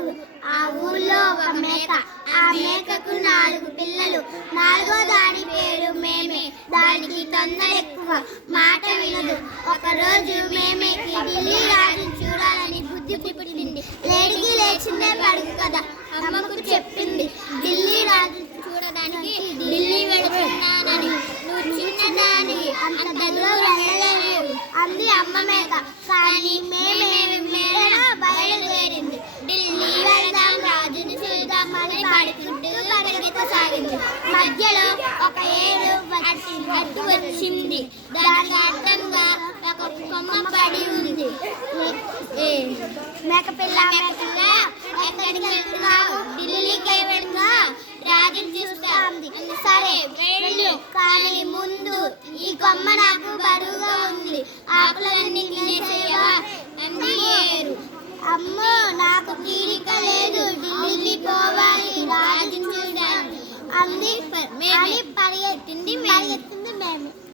ఊరు. ఆ ఊళ్ళో ఒక మేక. ఆ మేకకు 4 పిల్లలు. 4వ దాని పేరు మేమే. దానికి తొందర ఎక్కువ, మాట వినదు. ఒకరోజు మేమేకి ఢిల్లీ రాజుని చూడాలని బుద్ధి పుట్టింది. లేడికి లేచిందే పడుకు కదా, అమ్మకు చెప్పింది ఢిల్లీ రాజు చూడడానికి ఢిల్లీ వెళుతున్నానని. నువ్వు చిన్నదాని, అంత దూరం వెళ్ళలేవు అంది అమ్మ మేక. కానీ మేమే బయలుదేరింది. ఢిల్లీ వెళ్దాం, రాజుని చూద్దాం అని పాడుకుంటూ పరిగెత్తసాగింది. మధ్యలో ఒక ఏరు అడ్డు వచ్చింది. దానికి అడ్డంగా ఒక కొమ్మ పడి ఉంది. మేకపిల్ల మేకపిల్ల ఎక్కడికి వెళ్తున్నావు? ఢిల్లీకి వెళ్తా, రాజుని చూస్తా. సరే వెళ్ళు, కానీ ముందు ఈ కొమ్మ నాకు బరువుగా ఉంది, ఆకులన్నీ తినేసేవా అంది ఏరు. అమ్మో, నాకు తీరిక లేదు, ఢిల్లీ పోవాలి, రాజుని చూడాలి అంది. పరిగెత్తింది మేము.